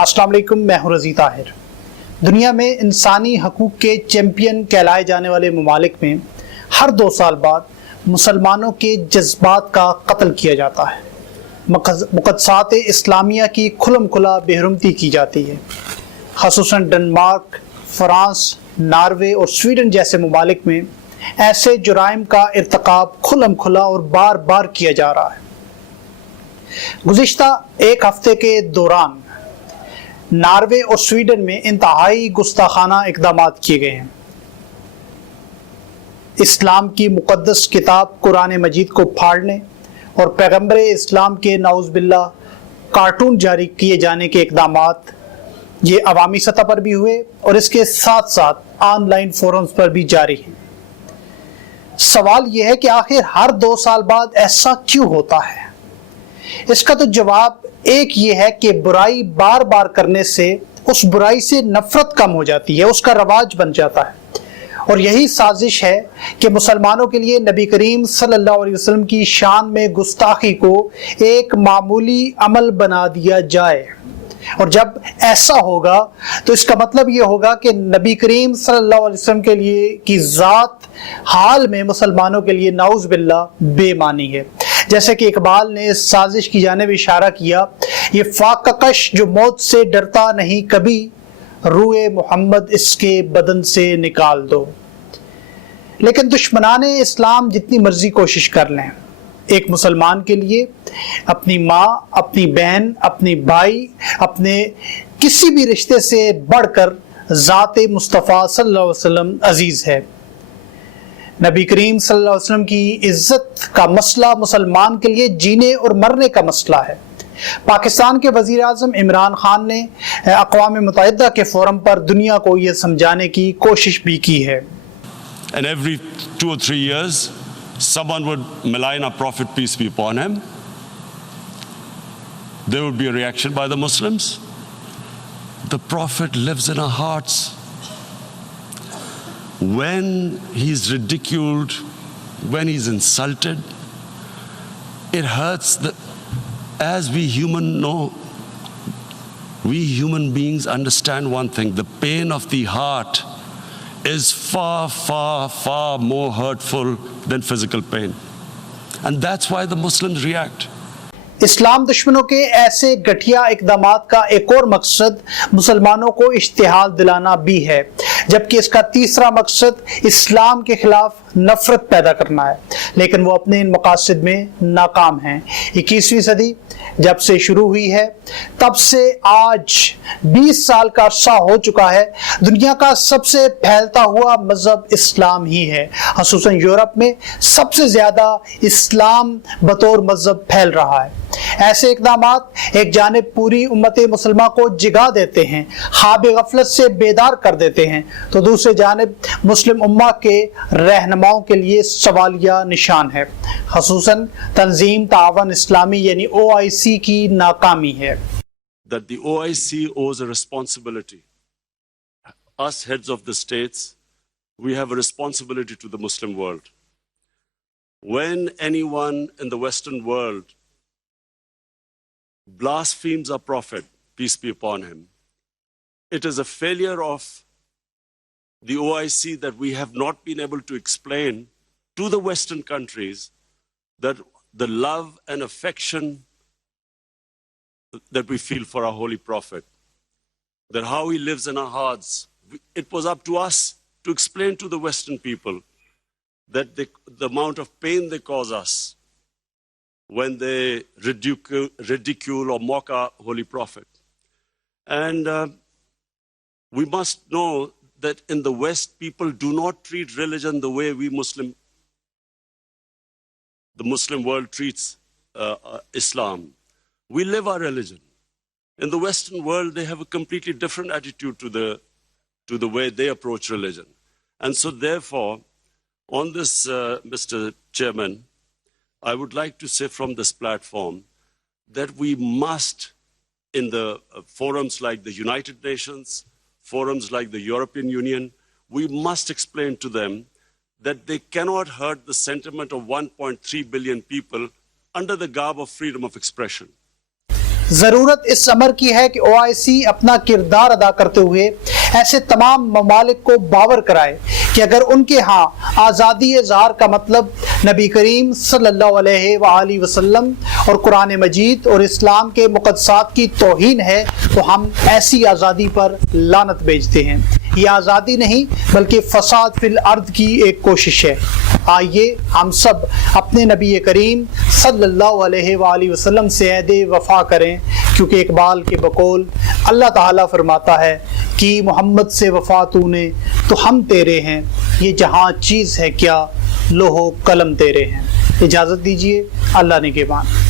السلام علیکم، میں ہوں رضی طاہر۔ دنیا میں انسانی حقوق کے چیمپئن کہلائے جانے والے ممالک میں ہر 2 سال بعد مسلمانوں کے جذبات کا قتل کیا جاتا ہے، مقدسات اسلامیہ کی کھلم کھلا بے حرمتی کی جاتی ہے۔ خصوصاً ڈنمارک، فرانس، ناروے اور سویڈن جیسے ممالک میں ایسے جرائم کا ارتکاب کھلم کھلا اور بار بار کیا جا رہا ہے۔ گزشتہ ایک ہفتے کے دوران ناروے اور سویڈن میں انتہائی گستاخانہ اقدامات کیے گئے ہیں۔ اسلام کی مقدس کتاب قرآن مجید کو پھاڑنے اور پیغمبر اسلام کے نعوذ باللہ کارٹون جاری کیے جانے کے اقدامات یہ عوامی سطح پر بھی ہوئے اور اس کے ساتھ ساتھ آن لائن فورمز پر بھی جاری ہیں۔ سوال یہ ہے کہ آخر ہر 2 سال بعد ایسا کیوں ہوتا ہے؟ اس کا تو جواب ایک یہ ہے کہ برائی بار بار کرنے سے اس برائی سے نفرت کم ہو جاتی ہے، اس کا رواج بن جاتا ہے، اور یہی سازش ہے کہ مسلمانوں کے لیے نبی کریم صلی اللہ علیہ وسلم کی شان میں گستاخی کو ایک معمولی عمل بنا دیا جائے۔ اور جب ایسا ہوگا تو اس کا مطلب یہ ہوگا کہ نبی کریم صلی اللہ علیہ وسلم کے لیے کی ذات حال میں مسلمانوں کے لیے نعوذ باللہ بے معنی ہے۔ جیسے کہ اقبال نے اس سازش کی جانب اشارہ کیا، یہ فاقہ کش جو موت سے ڈرتا نہیں کبھی، روئے محمد اس کے بدن سے نکال دو۔ لیکن دشمنان اسلام جتنی مرضی کوشش کر لیں، ایک مسلمان کے لیے اپنی ماں، اپنی بہن، اپنی بھائی، اپنے کسی بھی رشتے سے بڑھ کر ذات مصطفیٰ صلی اللہ علیہ وسلم عزیز ہے۔ نبی کریم صلی اللہ علیہ وسلم کی عزت کا مسئلہ مسلمان کے لیے جینے اور مرنے کا مسئلہ ہے۔ پاکستان کے وزیر اعظم عمران خان نے اقوام متحدہ کے فورم پر دنیا کو یہ سمجھانے کی کوشش بھی کی ہے۔ And every 2 or 3 years, someone would malign our Prophet, peace be upon him. There would be a reaction by the Muslims. The Prophet lives in our hearts. When he's ridiculed, when he's insulted, it hurts. As we human beings understand one thing: the pain of the heart is far, far, far more hurtful than physical pain. And that's why the Muslims react. اسلام دشمنوں کے ایسے گٹھیا اقدامات کا ایک اور مقصد مسلمانوں کو اشتعال دلانا بھی ہے، جبکہ اس کا تیسرا مقصد اسلام کے خلاف نفرت پیدا کرنا ہے، لیکن وہ اپنے ان مقاصد میں ناکام ہیں۔ 21ویں صدی جب سے شروع ہوئی ہے تب سے آج 20 سال کا عرصہ ہو چکا ہے، دنیا کا سب سے پھیلتا ہوا مذہب اسلام ہی ہے۔ خصوصاً یورپ میں سب سے زیادہ اسلام بطور مذہب پھیل رہا ہے۔ ایسے اقدامات ایک جانب پوری امت مسلمہ کو جگا دیتے ہیں، خواب غفلت سے بیدار کر دیتے ہیں، تو دوسرے جانب مسلم امہ کے رہنماؤں کے لیے سوالیہ نشان ہے۔ خصوصاً تنظیم تعاون اسلامی یعنی OIC کی ناکامی ہے۔ That the OIC owes a responsibility. Us heads of the states, we have a responsibility to the Muslim world. When anyone in the Western world blasphemes our Prophet, peace be upon him, it is a failure of the OIC that we have not been able to explain to the Western countries that the love and affection that we feel for our Holy Prophet, that how he lives in our hearts. It was up to us to explain to the Western people that the amount of pain they cause us when they ridicule or mock our Holy Prophet. And we must know that in the West, people do not treat religion the way the Muslim world treats Islam. We live our religion. In the Western world, they have a completely different attitude to the way they approach religion. And so therefore, on this, Mr. Chairman, I would like to say from this platform that we must, in the forums like the United Nations, forums like the European Union, we must explain to them that they cannot hurt the sentiment of 1.3 billion people under the garb of freedom of expression. ضرورت اس امر کی ہے کہ OIC اپنا کردار ادا کرتے ہوئے ایسے تمام ممالک کو باور کرائے کہ اگر ان کے ہاں آزادی اظہار کا مطلب نبی کریم صلی اللہ علیہ وآلہ وسلم اور قرآن مجید اور اسلام کے مقدسات کی توہین ہے تو ہم ایسی آزادی پر لعنت بھیجتے ہیں۔ یہ آزادی نہیں بلکہ فساد فی الارض کی ایک کوشش ہے۔ آئیے ہم سب اپنے نبی کریم صلی اللہ علیہ وآلہ وسلم سے عہد وفا کریں، کیونکہ اقبال کے بقول اللہ تعالیٰ فرماتا ہے کہ محمد سے وفا تو نے تو ہم تیرے ہیں، یہ جہاں چیز ہے کیا لوح و قلم تیرے ہیں۔ اجازت دیجیے، اللہ نگہبان۔